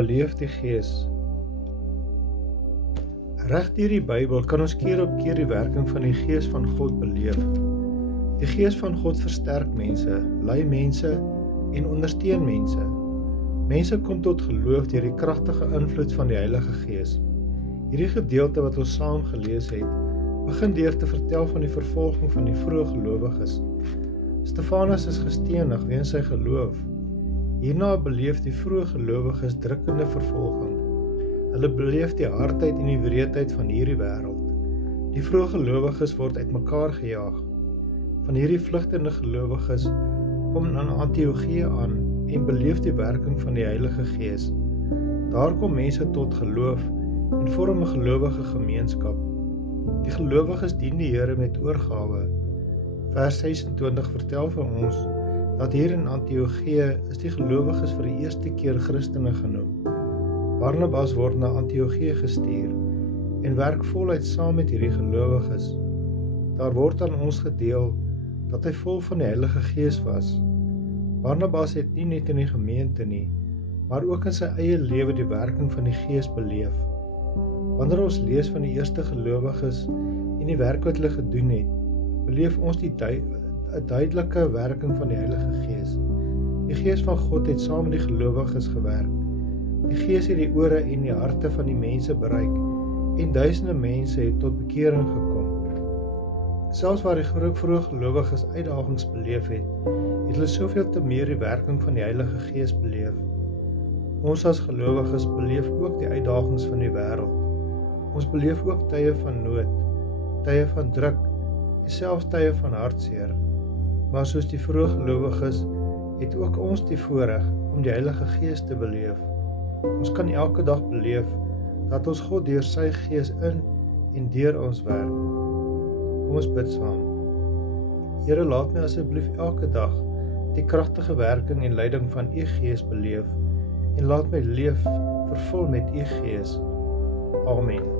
beleef die Gees. Reg deur die Bybel kan ons keer op keer die werking van die Gees van God beleef. Die Gees van God versterk mense, lei mense en ondersteun mense. Mense kom tot geloof deur die kragtige invloed van die Heilige Gees. Hierdie gedeelte wat ons saam gelees het, begin deur te vertel van die vervolging van die vroeë gelowiges. Stefanus is gestenig weens sy geloof. Hierna beleef die vroeë gelowiges drukkende vervolging. Hulle beleef die hardheid en die wreedheid van hierdie wêreld. Die vroeë gelowiges word uitmekaar gejaag. Van hierdie vlugtende gelowiges kom aan Antiochië aan en beleef die werking van die Heilige Gees. Daar kom mense tot geloof en vorm 'n gelowige gemeenskap. Die gelowiges dien die Here met oorgawe. Vers 26 vertel vir ons dat hier in Antiochië is die gelowiges vir die eerste keer Christene genoem. Barnabas word na Antiochië gestuur en werk voluit saam met hierdie gelowiges. Daar word aan ons gedeel dat hy vol van die Heilige Gees was. Barnabas het nie net in die gemeente nie, maar ook in sy eie lewe die werking van die Gees beleef. Wanneer ons lees van die eerste gelowiges en die werk wat hulle gedoen het, beleef ons die duidelike werking van die Heilige Gees. Die Gees van God het saam met die gelowiges gewerk. Die Gees het die ore en die harte van die mense bereik en duisende mense het tot bekering gekom. Selfs waar die vroeë gelowiges uitdagings beleef het hulle soveel te meer die werking van die Heilige Gees beleef. Ons as gelowiges beleef ook die uitdagings van die wêreld. Ons beleef ook tye van nood, tye van druk en selfs tye van hartseer. Maar soos die vroeë gelowiges het ook ons die voorreg om die Heilige Gees te beleef. Ons kan elke dag beleef dat ons God deur sy Gees in en deur ons werk. Kom ons bid saam. Here, laat my asseblief elke dag die kragtige werking en leiding van U Gees beleef en laat my leef vervul met U Gees. Amen.